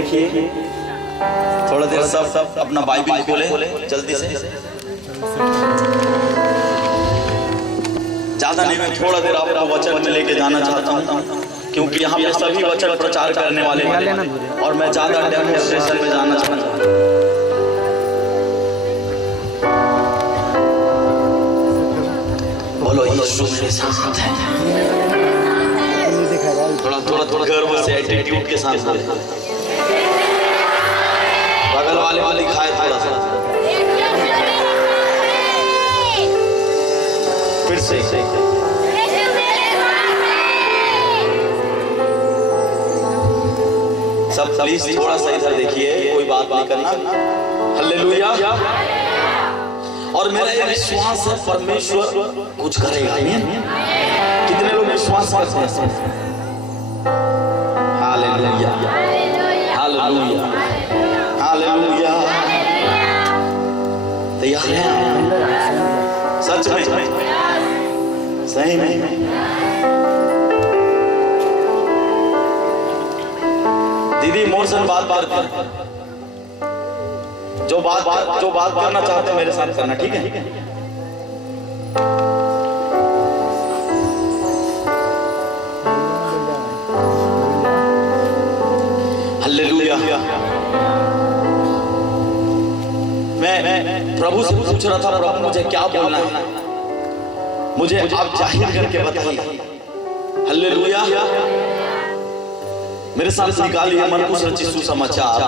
देखिए थोड़ा देर सब अपना बाइबल खोले जल्दी से। ज्यादा नहीं, मैं थोड़ा देर आपको वचन में लेके जाना चाहता हूँ, क्योंकि यहाँ पे सभी वचन प्रचार करने वाले हैं और मैं ज्यादा डेमोन्स्ट्रेशन में जाना चाहता हूँ। बोलो यीशु मेरे साथ है। थोड़ा गर्व से एटीट्यूड के साथ बोले। बगल वाले खाए थोड़ा सा फिर से। सब प्लीज थोड़ा सा इधर देखिए, कोई बात नहीं करना। हालेलुया। और मेरा ये विश्वास है परमेश्वर कुछ करेगा। कितने लोग विश्वास करते हैं? Hallelujah hallelujah hallelujah. तैयार हैं? सच में सही में? दीदी मोशन बात करते हैं, जो बात करना चाहते हैं मेरे साथ करना, ठीक है? हालेलुया। मैं प्रभु से पूछ रहा था, प्रभु मुझे क्या बोलना है, मुझे आप जाहिर करके बताइए। हालेलुया। मेरे साथ निकालिए मरकुस रचित सुसमाचार,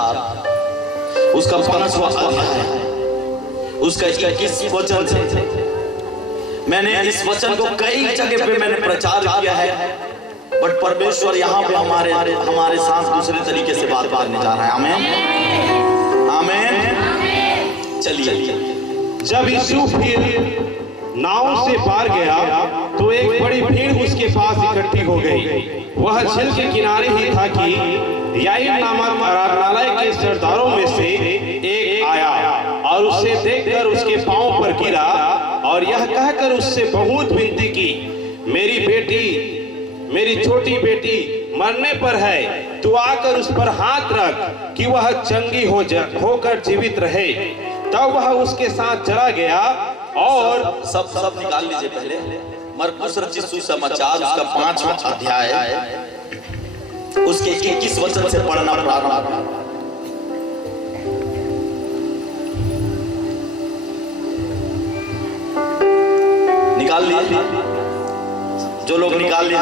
उसका 5वां अध्याय, उसका 21 वचन से। मैंने इस वचन को कई जगह पे मैंने प्रचार किया है, बट परमेश्वर यहाँ पे हमारे साथ दूसरे तरीके से बात करने जा रहा है। आमीन आमीन। चलिए। जब यीशु फिर नाव से पार गया तो एक बड़ी भीड़ उसके पास इकट्ठी हो गई। वह झील के किनारे ही था कि याईर नामक आराधनालय के सरदारों में से एक आया और उसे देखकर उसके पांव पर गिरा और यह कहकर उससे बहुत विनती की, मेरी छोटी बेटी मरने पर है, तू आकर उस पर हाथ रख कि वह चंगी होकर जीवित रहे। तब वह उसके साथ चला गया और सब निकाल लीजिए पहले। मरकुस रचित सुसमाचार उसका 5वां अध्याय उसके 21 वचन से पढ़ना प्रारंभ। निकाल लिए? जो लोग निकाल लिए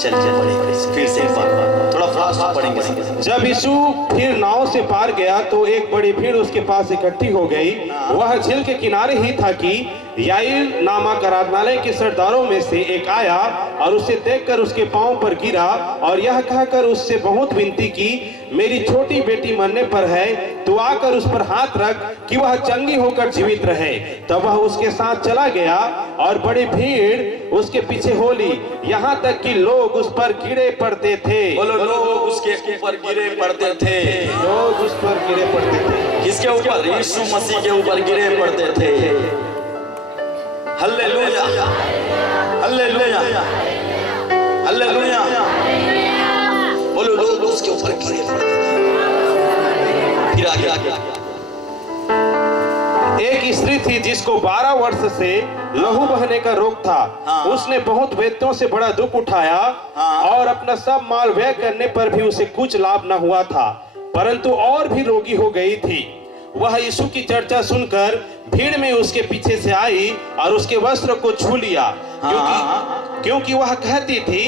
चलिए फिर से थोड़ा फास्ट पढ़ेंगे। जब यीशु फिर नाव से पार गया तो एक बड़ी भीड़ उसके पास इकट्ठी हो गई। वह झील के किनारे ही था कि याईर नामक आराधनालय के सरदारों में से एक आया और उसे देखकर उसके पांव पर गिरा और यह कहकर उससे बहुत विनती की, मेरी छोटी बेटी मरने पर है, तू आकर उस पर हाथ रख कि वह चंगी होकर जीवित रहे। तब वह उसके साथ चला गया और बड़ी भीड़ उसके पीछे हो ली, यहाँ तक कि लोग उस पर गिरे पड़ते थे। बोलो, लोग उसके ऊपर गिरे पड़ते थे। लोग उस पर गिरे पड़ते थे। किसके ऊपर? यीशु मसीह के ऊपर गिरे पड़ते थे। Hallelujah hallelujah hallelujah. बोलो, लोग उसके ऊपर गिरे पड़ते थे। फिर आगे। एक स्त्री थी जिसको 12 वर्ष से लहू बहने का रोग था। उसने बहुत वैद्यों से बड़ा दुख उठाया और अपना सब माल व्यय करने पर भी उसे कुछ लाभ न हुआ था, परंतु और भी रोगी हो गई थी। वह यीशु की चर्चा सुनकर भीड़ में उसके पीछे से आई और उसके वस्त्र को छू लिया, क्योंकि वह कहती थी,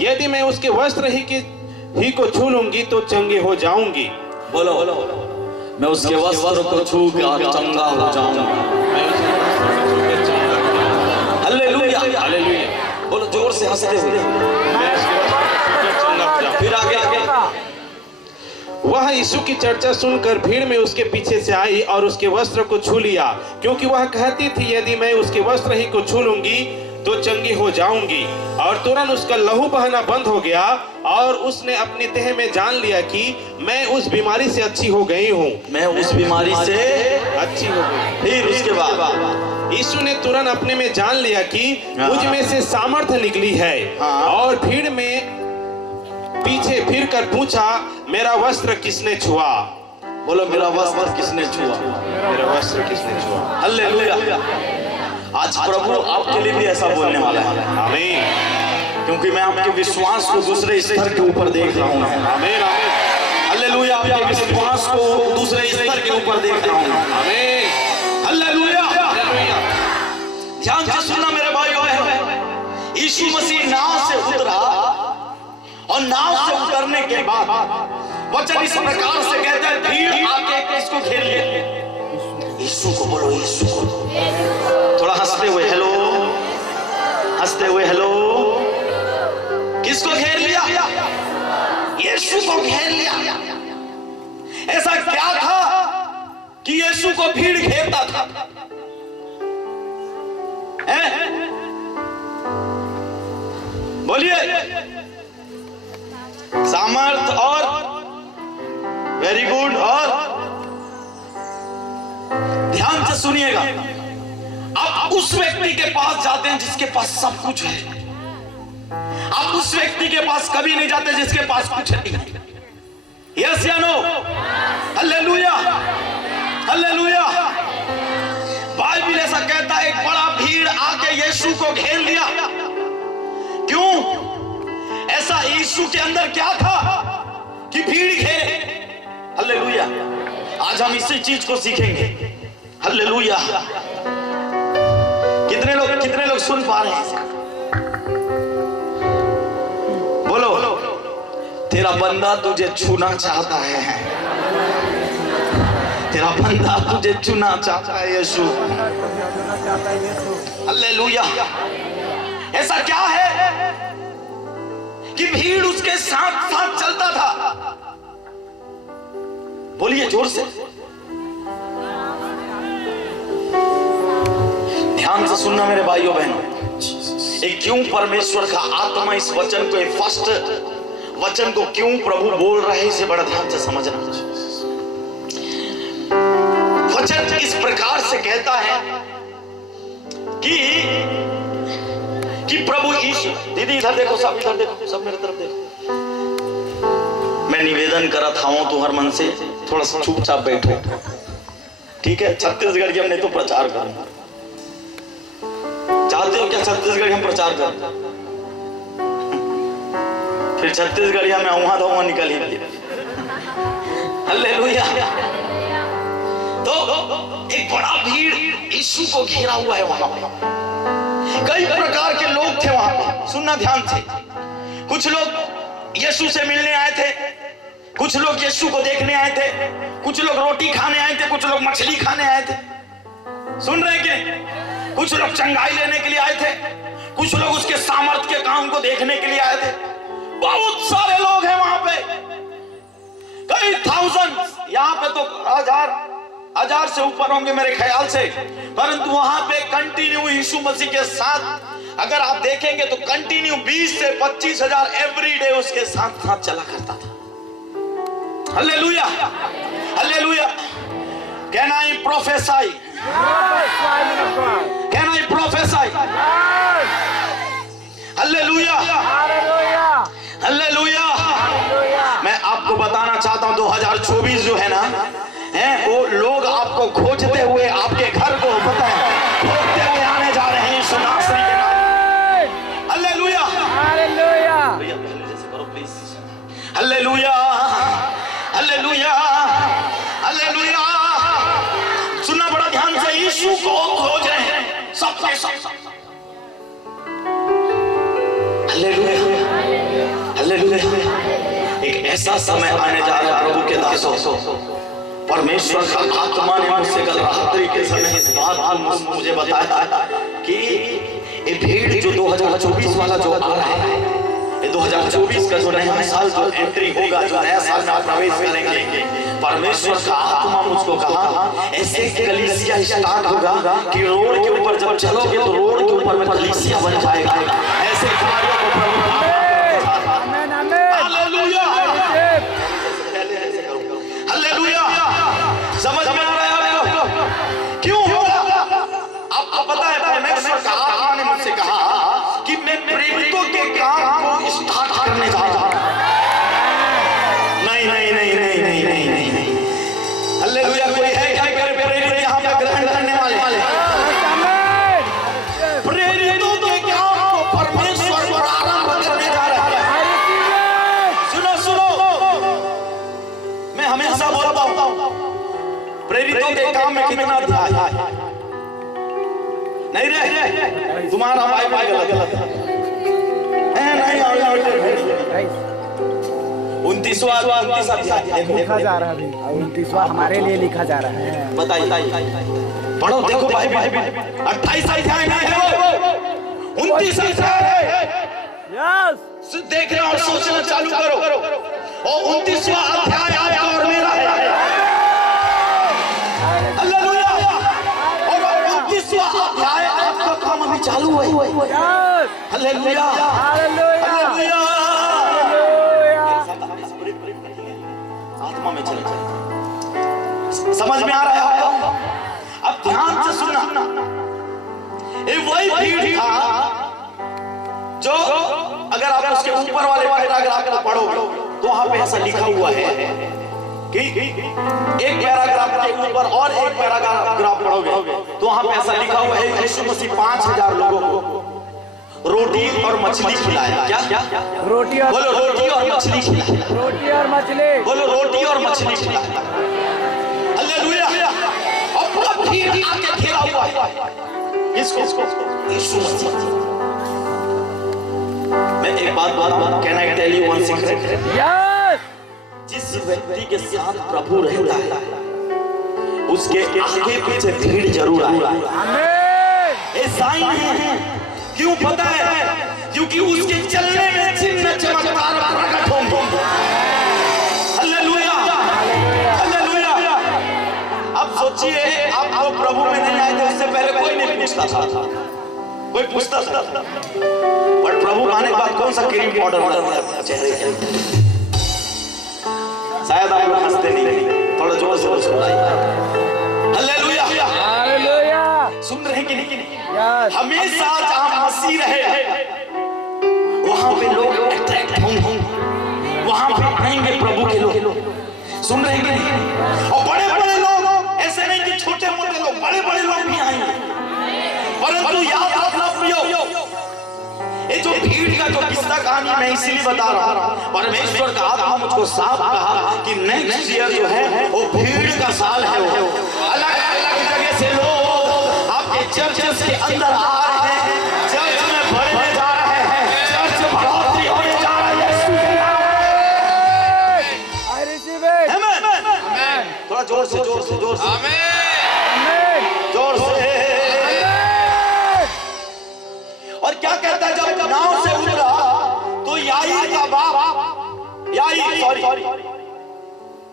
यदि मैं उसके वस्त्र ही को छू लूंगी तो चंगी हो जाऊंगी। बोलो, मैं उसके वस्त्र को छू कर चंगा हो जाऊंगा। Hallelujah hallelujah. बोलो जोर से हंसते हुए। फिर आगे। वह यीशु की चर्चा सुनकर भीड़ में उसके पीछे से आई और उसके वस्त्र को छू लिया, क्योंकि वह कहती थी, यदि मैं उसके वस्त्र ही को छू लूंगी तो चंगी हो जाऊंगी। और तुरंत उसका लहू बहना बंद हो गया और उसने अपनी देह में जान लिया कि मैं उस बीमारी से अच्छी हो गई हूँ। मैं उस बीमारी से अच्छी हो गई। फिर उसके बाद यीशु ने तुरंत अपने में जान लिया कि मुझ में से सामर्थ्य निकली है और भीड़ में पीछे फिर कर पूछा, मेरा वस्त्र किसने छुआ? बोलो, मेरा वस्त्र किसने छुआ? मेरा वस्त्र किसने छुआ? हालेलुया। आज प्रभु आपके लिए भी ऐसा बोलने वाला है। आमीन। क्योंकि मैं आपके विश्वास को दूसरे स्तर के ऊपर देख रहा हूँ। आमीन आमीन। हालेलुया। आपके विश्वास को दूसरे स्तर के ऊपर देख रहा हूँ। आमीन। हालेलुया। हालेलुया। ध्यान से सुनना मेरे भाइयों बहनों, यीशु मसीह नाव से उतरा और नाव से उतरने के बाद वचन इस प्रकार से कहता है, भीड़ आके किसको घेर लिया? यीशु को। बोलो यीशु को। थोड़ा हंसते हुए हेलो, हंसते हुए हेलो। किसको घेर लिया? यीशु को घेर लिया। ऐसा क्या था कि यीशु को भीड़ घेरता था? बोलिए। सामर्थ और वेरी गुड। और ध्यान से सुनिएगा, आप उस व्यक्ति के पास जाते हैं जिसके पास सब कुछ है। आप उस व्यक्ति के पास कभी नहीं जाते जिसके पास कुछ नहीं। यस या नो? Hallelujah, hallelujah. बाइबल ऐसा कहता है, एक बड़ा भीड़ आके यीशु को घेर लिया। क्यों? ऐसा यीशु के अंदर क्या था कि भीड़ घेरे? हालेलुया। आज हम इसी चीज को सीखेंगे। हालेलुया। कितने लोग सुन पा रहे हैं? बोलो, तेरा बंदा तुझे छूना चाहता है। तेरा बंदा तुझे छूना चाहता है यीशु। हालेलुया। ऐसा क्या है कि भीड़ उसके साथ साथ चलता था? बोलिए जोर से। ध्यान से सुनना मेरे भाइयों बहनों, एक क्यों परमेश्वर का आत्मा इस वचन को, फर्स्ट वचन को क्यों प्रभु बोल रहे हैं, इसे बड़ा ध्यान से समझना। वचन इस प्रकार से कहता है कि प्रभु यीशु, दीदी इधर देखो, सब इधर देखो, सब मेरे तरफ देखो। मैं निवेदन करा था तो हर मन से थोड़ा सा चुपचाप बैठो, ठीक है? छत्तीसगढ़ की हमने तो प्रचार करूंगा। चाहते हो क्या छत्तीसगढ़ हम प्रचार करें? फिर छत्तीसगढ़ में वहां तो वहां निकल ही गया। हालेलुया। तो एक बड़ा भीड़ यीशु को घेरा हुआ है। वहां पे कई प्रकार के लोग थे। वहां पे सुनना ध्यान से, कुछ लोग यीशु से मिलने आए थे, कुछ लोग यीशु को देखने आए थे, कुछ लोग रोटी खाने आए थे, कुछ लोग मछली खाने आए थे। सुन रहे क्या? कुछ लोग चंगाई लेने के लिए आए थे, कुछ लोग उसके सामर्थ्य के काम को देखने के लिए आए थे। बहुत सारे लोग हैं वहां पे, कई थाउजेंड। यहाँ पे तो हजार से ऊपर होंगे मेरे ख्याल से। परंतु वहां पे कंटिन्यू यीशु मसीह के साथ अगर आप देखेंगे तो कंटिन्यू 20 से 25 हजार एवरीडे उसके साथ साथ चला करता था। Hallelujah, hallelujah. Can I प्रोफेसाई? Can I प्रोफेसाई? Hallelujah, hallelujah. मैं आपको बताना चाहता हूं 2024 जो है ना, वो लोग आपको खोजते हुए आपके घर को पता है खोजते हुए आने जा रहे हैं यीशु नासरी के नाम। Hallelujah, hallelujah, hallelujah, hallelujah, hallelujah. सुनना बड़ा ध्यान से, यीशु को खोज रहे हैं सबके सब। Hallelujah, hallelujah. एक ऐसा समय आने जा रहा है प्रभु के दासों, परमेश्वर का आत्मा ने मुझसे कल रात्रि के समय इस बात मुझे बताया कि ये भीड़ जो 2024 वाला जो आ रहा है, ये 2024 का जो नया साल जो एंट्री होगा, जो नया साल में आप प्रवेश करेंगे, परमेश्वर का आत्मा मुझको कहा ऐसे कलीसिया स्टार्ट होगा कि रोड के ऊपर जब चलोगे तो रोड के ऊपर में कलीसिया बन जाएगा। ऐसे कार्यों को प्रभु समझ में आ रहा है आपको? क्यों होगा? आप करने जा रहा है। नहीं नहीं नहीं नहीं नहीं नहीं नहीं नहीं। हालेलुया। कोई है क्या प्रेरित यहाँ पे ग्रहण करने वाले? प्रेरितों के काम को परमेश्वर प्रारंभ करने जा रहा है। सुनो सुनो, मैं हमेशा बोलता हूँ प्रेरितों के काम में कितना ध्यान है। नहीं रे, तुम्हारा बाइबल गलत है। नहीं 29वां अध्याय लिखा जा रहा है अभी, 29वां हमारे लिए लिखा जा रहा है। बताइए, पढ़ो, देखो बाइबल 28 अध्याय नहीं है वो, 29 अध्याय है। यस, देखना और सोचना चालू करो। और 29वां अध्याय आपका और मेरा है। हालेलुया। और 29वां अध्याय आपका काम अभी चालू है। Hallelujah hallelujah. आत्मा में चले जाए। समझ में आ रहा है आपको? अब ध्यान से सुनना। ये वही भीड़ था जो अगर आप उसके ऊपर वाले पैराग्राफ को पढ़ोगे तो वहां पे ऐसा लिखा हुआ है कि एक पैराग्राफ के ऊपर और एक पैराग्राफ पढ़ोगे तो वहां पे ऐसा लिखा हुआ है यीशु मसीह 5000 लोगों को रोटी और मछली खिलाया। क्या क्या? रोटी और बोलो, रोटी और मछली खिलाया। रोटी और मछली बोलो, रोटी और मछली खिलाया। हालेलुया। और पूरा भीड़ आके घेरा हुआ है इसको, यीशु मसीह। मैं एक बात can I tell you one secret? Yes, जिस व्यक्ति के साथ प्रभु रहता है उसके आगे पीछे भीड़ जरूर आएगी। आमीन। ये साइन है। क्यों पता है? क्योंकि उसके चलने में चिन्ह चमत्कार प्रकट होंगे। Hallelujah hallelujah. अब सोचिए, आप प्रभु में नहीं आए थे उससे पहले कोई नहीं पूछता था, कोई पूछता था, बट प्रभु आने के बाद कौन सा क्रीम पाउडर लगाया चेहरे पे? शायद आप लोग हंसते नहीं, थोड़ा जोर से बोलो हालेलुया हालेलुया। सुन रहे हैं कि नहीं? यस, हमेशा जहां मसीह रहे वहां पे लोग अट्रैक्ट होंगे, वहां पे आएंगे प्रभु के लोग। सुन रहे हैं कि नहीं? और बड़े बड़े लोग, ऐसे नहीं कि छोटे मोटे लोग, बड़े बड़े लोग भी आएंगे। परंतु याद रखना प्रियो, ये जो भीड़ का जो किस्सा कहानी मैं इसीलिए बता रहा हूं, परमेश्वर का आत्मा मुझको साफ कहा कि नेक्स्ट ईयर जो है वो भीड़ का साल है। वो अलग अलग जगह से लोग आपके चर्चेस के अंदर आ रहे हैं, चर्च में बढ़ने जा रहे हैं, चर्च बढ़ोतरी होने जा रही है। I receive it. आमेन। थोड़ा जोर से जोर से जोर से आमीन। जोर से। और क्या कहता है, जब नाव से उतरा तो याईर का बाप, याईर सॉरी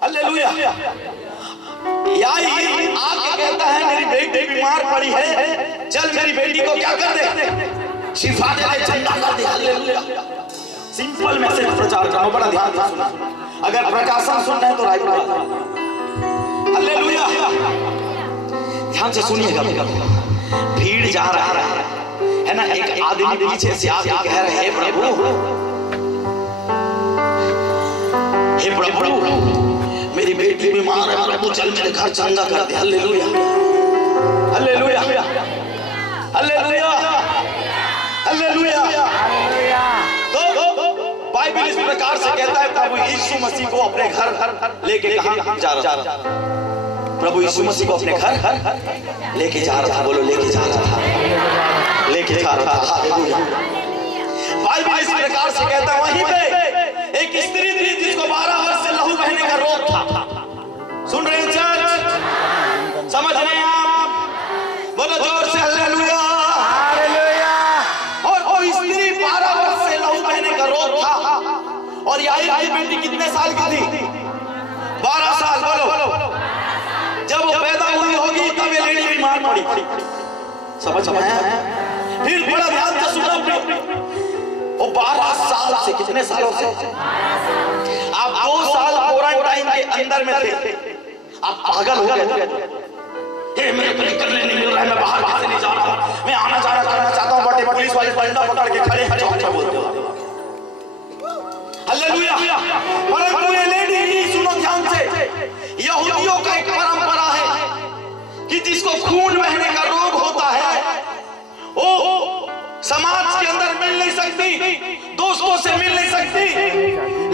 हालेलुया, याईर आके कहता है मेरी बेटी बीमार पड़ी है, चल मेरी बेटी को क्या कर दे, शिफा दे दे, चंगा कर दे। हालेलुया। सिंपल मैसेज प्रचार करना, बड़ा ध्यान से सुनना। अगर प्रकाशन सुनना है तो राइट बात। हालेलुया। ध्यान से सुनिएगा। भीड़ जा रहा है ना, एक आदमी पीछे से आके कह रहे हैं प्रभु, हे प्रभु मेरी बेटी बीमार है, प्रभु चल मेरे घर चंगा कर दे। Hallelujah hallelujah hallelujah hallelujah. तो बाइबल इस प्रकार से कहता है, प्रभु यीशु मसीह को अपने घर लेके कहां जा रहा था? प्रभु यीशु मसीह को अपने घर लेके जा रहा था। बोलो, लेके जा रहा था, लेके जा रहा था। हालेलुया। बाइबल इस प्रकार से कहता है, वहीं पे एक स्त्री थी जिसको 12 वर्ष से लहू बहने का रोग था। सुन रहे हैं चर्च? समझ रहे हैं आप? बोलो जोर से हालेलुया हालेलुया। और वो स्त्री 12 वर्ष से लहू बहने का रोग था। और याईर की बेटी कितने साल की थी? 12 साल। बोलो, जब वो पैदा हुई होगी तब ये लेडी बीमार पड़ी। समझ में आया? फिर बड़ा ध्यान से सुनो, वो 12 साल से, कितने सालों से? आप 2 साल क्वारंटाइन के अंदर में थे, आप पागल हो गए। मेरे को निकलने नहीं मिल रहा है, मैं बाहर से नहीं जा रहा, मैं आना जाना करना चाहता हूँ, बट पुलिस वाले डंडा पकड़ के खड़े हैं, चौक बोलते हो। समाज के अंदर मिल नहीं सकती, दोस्तों से मिल नहीं सकती,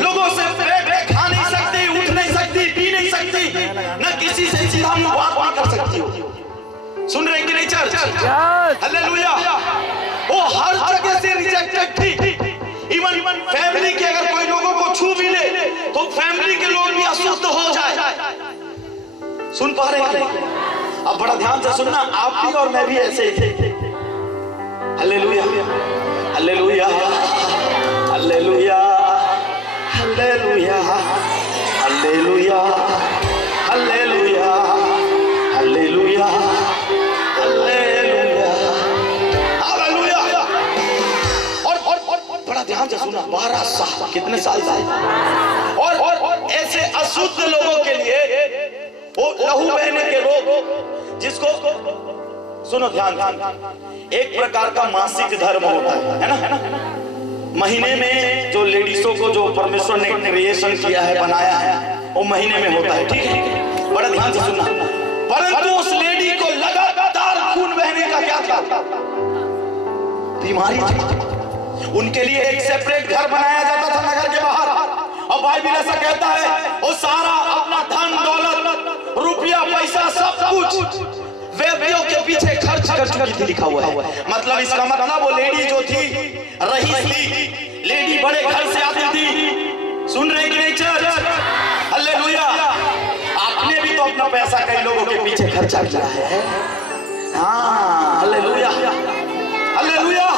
लोगों से बैठ के खा नहीं सकती, उठ नहीं सकती, पी नहीं सकती, न किसी से सीधा मुंह बात कर सकती हो। सुन रहे हैं कि नहीं चर्च? हालेलुया। वो हर जगह से रिजेक्टेड थी। इवन फैमिली के अगर कोई लोगों को छू भी ले तो फैमिली के लोग भी अशुद्ध हो जाए। सुन पा रहे हैं? अब बड़ा ध्यान से सुनना, आप भी और मैं भी ऐसे ही थे। Hallelujah, hallelujah, hallelujah, hallelujah, hallelujah, hallelujah, hallelujah, hallelujah, hallelujah. और बड़ा ध्यान से सुनना, 12 साल, कितने साल था? और ऐसे अशुद्ध लोगों के लिए वो लहू बहने के रोग, जिसको सुनो ध्यान, एक प्रकार का मासिक धर्म होता है ना? महीने में जो लेडीजों को जो परमेश्वर ने क्रिएशन किया है, बनाया है, वो महीने में होता है, ठीक है? बड़ा ध्यान से सुनना। परंतु उस लेडी को लगातार खून बहने का क्या था? बीमारी थी। उनके लिए एक सेपरेट घर बनाया जाता था नगर के बाहर। और बाइबल ऐसा कहता है, वो सारा अपना धन दौलत, रुपया पैसा, सब कुछ वेश्याओं के पीछे खर्च कर चुकी थी, लिखा हुआ है। मतलब इसका मतलब वो लेडी जो थी, रईस थी, लेडी बड़े घर से आती थी। सुन रहे कि नहीं चर्च? हालेलुया। आपने भी तो अपना पैसा कई लोगों के पीछे खर्चा किया है। हाँ, हालेलुया, हालेलुया।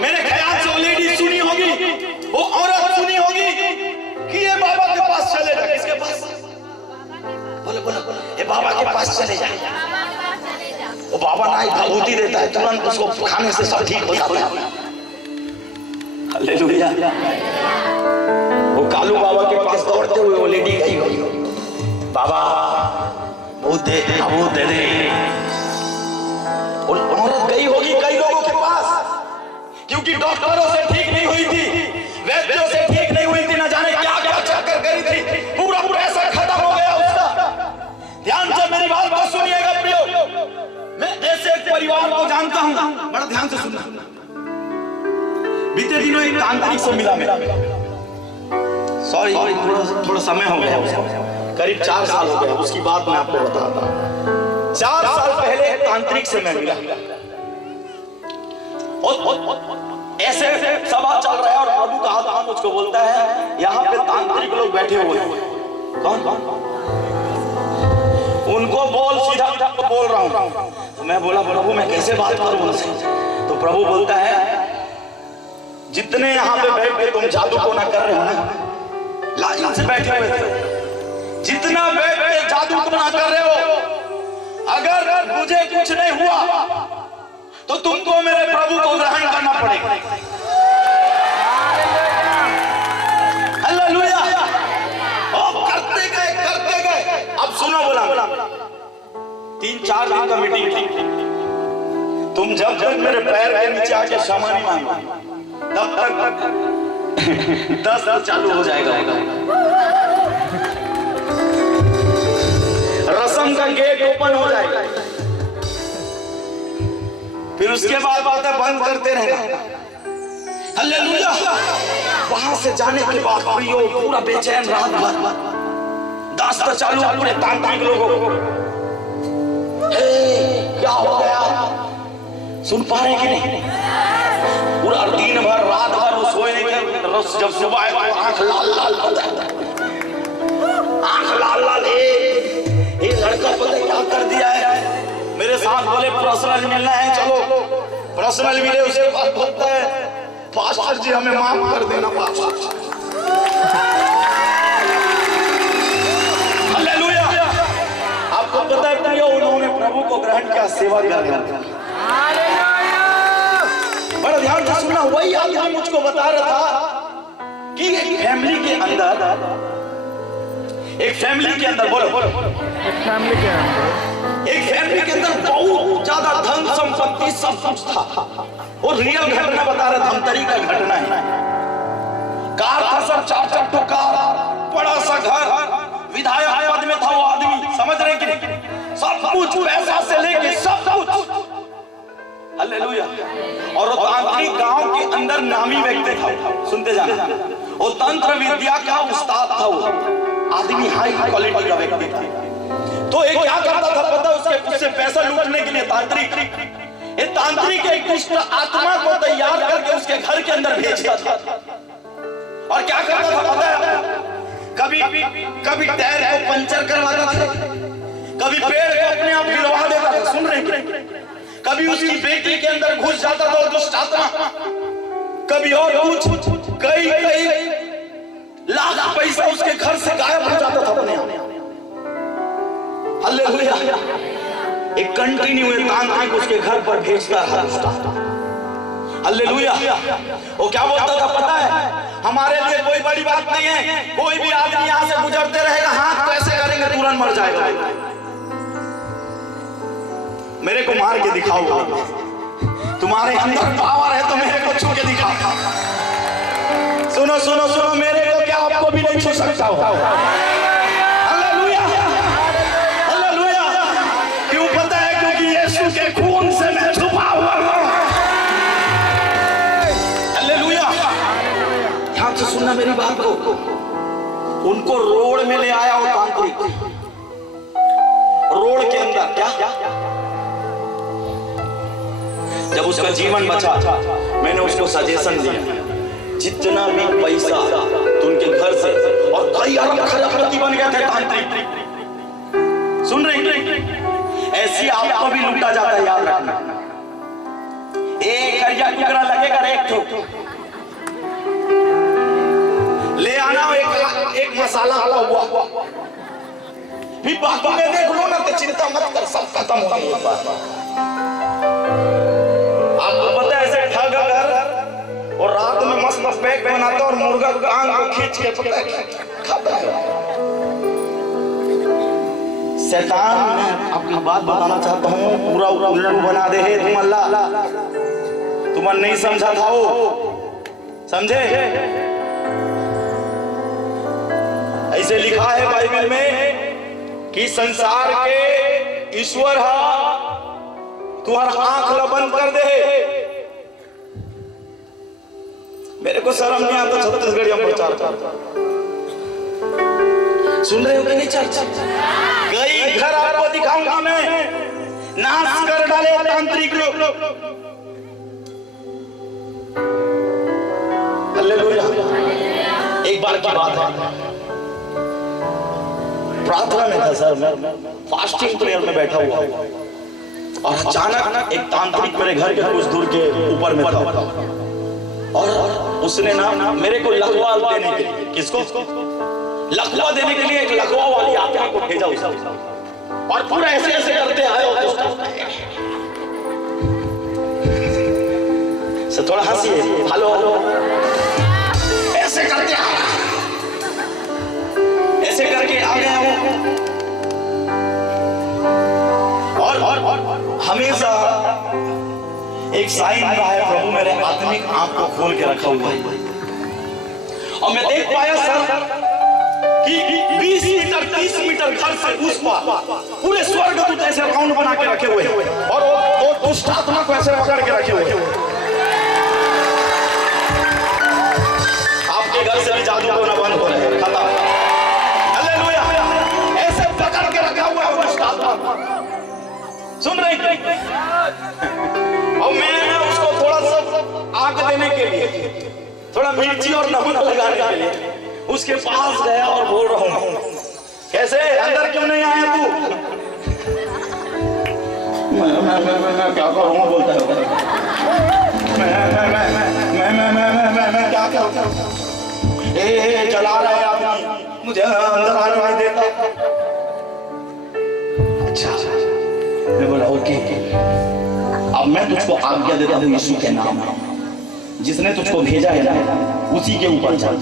मेरे ख्याल से वो लेडी सुनी होगी, वो औरत सुनी होगी कि ये बाबा के पास चले जा। किसके पास? बोले बोले, ये बाबा के पास चले जा। वो बाबा ना ही भभूति देता है, तुरंत उसको खाने से सब ठीक हो जाता है। हालेलुया। वो कालू बाबा के पास दौड़ते हुए वो लेडी गई होगी, बाबा भूत दे दे। और औरत गई होगी कई लोगों के पास, क्योंकि डॉक्टरों से ठीक नहीं हुई थी, वैद्यों से ठीक नहीं हुई थी, न जाने क्या क्या चक्कर गई थी, पूरा पैसा खत्म हो गया उसका। ध्यान से मेरी बात को सुनिएगा प्रियो। मैं ऐसे एक परिवार को जानता हूं, बड़ा ध्यान से सुनना। बीते दिनों एक तांत्रिक से मिला मेरा, सॉरी थोड़ा समय हो गया उसको, करीब 4 साल हो गया। उसकी बात मैं आपको बताता हूं। 4 साल पहले एक तांत्रिक से मैं मिला। ऐसे सभा चल रहा है और प्रभु का आत्मा मुझको बोलता है, यहाँ पे तांत्रिक लोग बैठे हुए हैं। कौन कौन? उनको बोल, सीधा बोल रहा हूँ। तो मैं बोला, प्रभु मैं कैसे बात करूं उनसे? तो प्रभु बोलता है, जितने यहाँ पे बैठ के तुम जादू को ना कर रहे हो ना, लाइन से बैठे हुए थे, जितना बैठ के जादू को ना कर रहे हो, अगर मुझे कुछ नहीं हुआ तो तुमको मेरे प्रभु को ग्रहण करना पड़ेगा। हालेलुया। करते गए। अब सुनो, बोला 3-4 दिन का मीटिंग थी। तुम जब मेरे पैर के नीचे आके क्षमा नहीं मांगो, तब तक 10 चालू हो जाएगा। रस्म का गेट ओपन हो जाएगा, फिर उसके बाद बातें बंद करते रहना। हालेलुया। वहां से जाने के बाद पूरा बेचैन रात भर, दास्ता चालू पूरे तांत्रिक लोगों को। क्या हो गया? सुन पा रहे कि नहीं? पूरा दिन भर रात भर वो सोए नहीं थे। जब सुबह आए तो आंख लाल लाल हो जाता, आंख लाल लाल। ये लड़का पता क्या कर दिया है? मेरे साथ बोले पर्सनल मिलना है, चलो पर्सनल मिले। उसके बाद बोलता है, पास्टर जी हमें माफ कर देना पास्टर। हालेलुया। आपको पता है कि उन्होंने प्रभु को ग्रहण किया, सेवा किया। बड़ा ध्यान से सुनना। वही आदमी मुझको बता रहा था कि एक फैमिली के अंदर बोलो एक फैमिली के अंदर बहुत ज्यादा धन संपत्ति सब कुछ था। और रियल घटना बता रहा, धमतरी का घटना है। कार था सब 4 कार, बड़ा सा घर, विधायक पद में था वो आदमी। समझ रहे कि नहीं? सब कुछ पैसा से लेके सब कुछ। हालेलुया। और वो तांत्रिक गांव के अंदर नामी व्यक्ति था, सुनते जाना, वो तंत्र विद्या का उस्ताद था, वो आदमी हाई क्वालिटी का व्यक्ति था। तो एक क्या करता था पता, उससे पैसा लूटने के लिए तांत्रिक एक दुष्ट आत्मा को तैयार करके उसके घर के अंदर भेजता था। और क्या करता था पता है, कभी टायर को पंचर करवाता था, कभी पेड़ को अपने आप हिलवा देता था, सुन रहे हैं, कभी उसकी बेटी के अंदर घुस जाता था दुष्ट आत्मा, कभी और कुछ, कई लाख पैसा उसके घर से गायब हो जाता था अपने आप। हालेलुया। एक कंटिन्यू तांत्रिक उसके घर पर भेजता है। हालेलुया। वो क्या बोलता था पता है, हमारे लिए कोई बड़ी बात नहीं है, कोई भी आदमी यहाँ से गुजरते रहेगा, हाथ तो ऐसे करेंगे तुरंत मर जाएगा। मेरे को मार के दिखाओ, तुम्हारे अंदर पावर है तो मेरे को छू के दिखाओ। सुनो सुनो सुनो, मेरे को क्या आपको भी नहीं छू सकता हो। Hallelujah hallelujah. क्यों पता है, क्योंकि यीशु के खून से मैं छुपा हुआ हूं। हालेलुया। ध्यान से सुनना मेरी बात को। उनको रोड में ले आया वो तांत्रिक, रोड के अंदर क्या, जब उसका जीवन बचा, मैंने उसको सजेशन दिया, जितना भी पैसा उनके घर से, और कई अरबपति बन गए थे तांत्रिक, सुन रहे हैं, ऐसी आपको भी लूटा जाता है, याद रखना। एक करिया टुकड़ा लगेगा, एक ठोक ले आना, एक मसाला हुआ, फिर बाकी में देख लो ना, तो चिंता मत कर, सब खत्म हो गया। आपको पता है ऐसे ठग कर और रात में मस्त पैक बनाता और मुर्गा का आंख को खींच के पता है खाता है। शैतान, मैं आपकी बात बताना चाहता हूँ, पूरा उल्लू बना दे है तुम। अल्लाह तुमने नहीं समझा था, वो समझे। ऐसे लिखा है बाइबल में कि संसार के ईश्वर तुम्हारा आंख बंद कर दे। मेरे को शर्म नहीं आता छत्तीसगढ़िया प्रचार करता, सुन रहे हो कि नहीं? चर्चा कई घर आपको दिखाऊंगा मैं, नाश कर डाले तांत्रिक लोग। हालेलुया। एक बार की बात है, प्रार्थना में था सर, मैं फास्टिंग प्रेयर में बैठा हुआ और अचानक एक तांत्रिक मेरे घर के कुछ दूर के ऊपर में था, और उसने ना मेरे को लकवा देने के लिए, किसको लकवा देने के लिए एक लकवा वाली आत्मा को भेजा उसने, और पूरा ऐसे ऐसे करते आए। से थोड़ा हंसिए, हेलो हेलो, ऐसे करते आए, ऐसे करके आ गया वो। और हमेशा एक साइन रहा है, प्रभु मेरे आत्मिक आंख को खोल के रखा हुआ है, और मैं देख पाया सर कि 20 मीटर 30 मीटर घर से उस पार पूरे स्वर्गदूत ऐसे राउंड बना के रखे हुए हैं, और वो दुष्ट आत्मा को ऐसे पकड़ के रखे हुए हैं। आपके घर से भी जादू होना बंद हो रहा है, खत्म। हालेलुया। ऐसे पकड़ के रखा हुआ है दुष्ट आत्मा, सुन रहे हैं? और मैं उसको थोड़ा सा आग देने के लिए, थोड़ा मिर्ची और नमक लगाने के लिए उसके पास गया और बोल रहा हूं, कैसे अंदर क्यों नहीं आया तू? मैं क्या करूंगा, बोलता है मैं क्या करूं? चला रहा है आदमी, मुझे अंदर आने नहीं देता। अच्छा, मैं बोला ओके, अब मैं तुझको आज्ञा देता हूँ यीशु के नाम में, जिसने तुझको भेजा है ना उसी के ऊपर चल।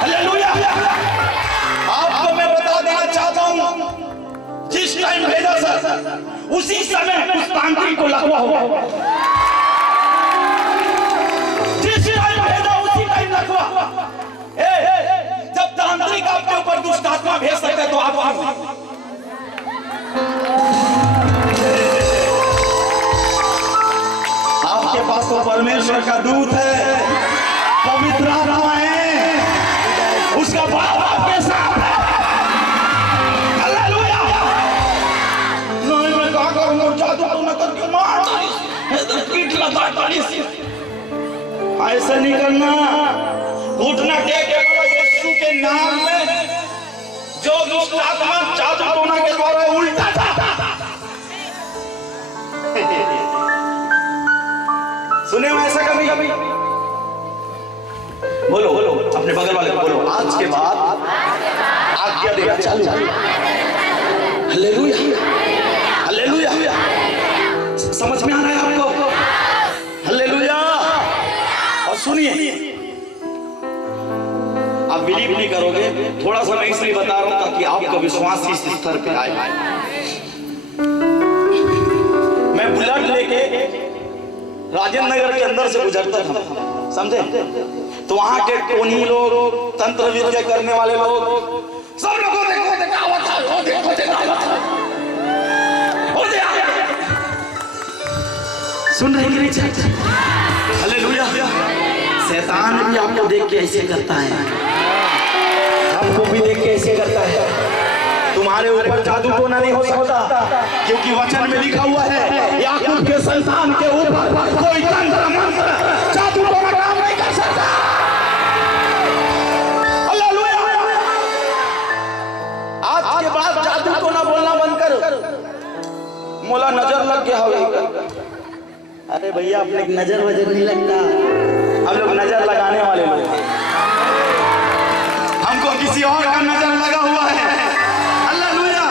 हालेलुया। आपको मैं बता देना चाहता हूँ, जिस टाइम भेजा सर उसी समय उस तांत्रिक को लकवा हुआ, जिस टाइम भेजा उसी टाइम लकवा। जब तांत्रिक आपके ऊपर दुष्ट आत्मा भेज सकते तो आप वो परमेश्वर का दूत है, पवित्र आत्मा है, उसका बाप आपके साथ है। हालेलुया। नहीं मैं कहा करूंगा जादू तो न करके मार पीठ लगा ताली से, ऐसा नहीं करना। घुटना टेक के यीशु के नाम में जो दुष्ट आत्मा जादू टोना के द्वारा उल्टा था। सुने हो ऐसा कभी? बोलो बोलो अपने बगल वाले को बोलो, आज के बाद आज्ञा देना चालू। Hallelujah hallelujah. समझ में आ रहा है आपको? हालेलुया। और सुनिए, आप बिलीव नहीं करोगे, थोड़ा सा मैं इसलिए बता रहा हूं ताकि आपका विश्वास इस स्तर पे आए। मैं बुलेट लेके राजेंद्र नगर के अंदर से गुजरता था, समझे? तो वहां के टोनी लोग, तंत्र विद्या करने वाले लोग, सब लोगों सुन रहे हैं? हालेलुया। शैतान भी आपको देख के ऐसे करता है, आपको भी देख के ऐसे करता है। तुम्हारे ऊपर जादू टोना नहीं हो सकता, क्योंकि वचन में लिखा हुआ है याकूब के संतान के ऊपर कोई तंत्र मंत्र जादू टोना काम नहीं कर सकता। हालेलुया। आज के बाद जादू टोना बोलना बंद करो। मोला नजर लग गया होगा। अरे भैया अपने नजर वजर नहीं लगता, हम लोग नजर लगाने वाले लोग, हमको किसी और का नजर लगा हुआ है। हालेलुया।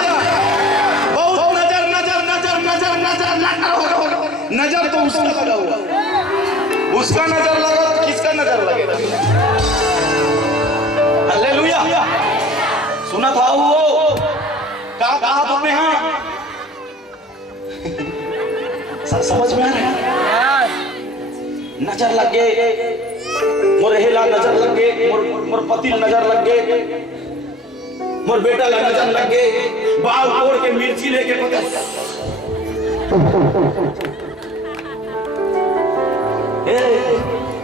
बहुत नजर नजर नजर नजर नजर नजर नजर तो उसका लगा हुआ, उसका नजर लगा तो किसका नजर लगेगा? हालेलुया। सुना था वो कहा तुमने? हाँ समझ में आ रहा है? नजर लग गए मोर, हेला नजर लग गए मोर पति नजर लग गए, मोर बेटा नजर लग गए, बाल तोड़ के मिर्ची लेके पता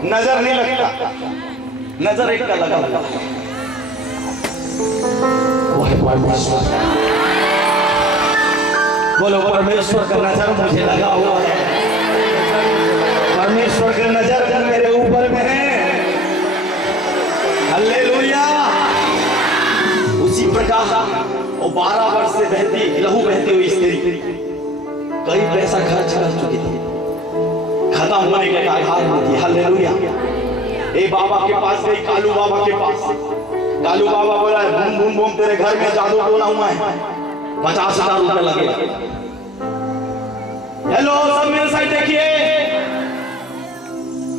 नजर नहीं लगता, नजर एक का लगा लगा। वो है परमेश्वर। बोलो परमेश्वर का नजर मुझे लगा हुआ है, परमेश्वर का नजर मेरे ऊपर में है। हालेलुया। उसी प्रकार वो 12 वर्ष से बहती लहू बहती हुई स्त्री कई पैसा खर्च कर चुकी थी, खत्म होने के आधार में थी। हालेलुया। ए बाबा के पास गई, कालू बाबा के पास। कालू बाबा बोला बूम बूम बूम तेरे घर में जादू टोना हुआ है, 50,000 रुपए लगेगा। हेलो सब मेरे साइड देखिए,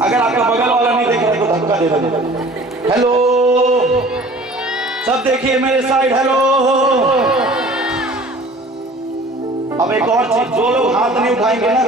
अगर आपका बगल वाला नहीं देख रहा तो धक्का दे दो। हेलो सब देखिए मेरे साइड। हेलो। अब एक और चीज, जो लोग हाथ नहीं उठाएंगे ना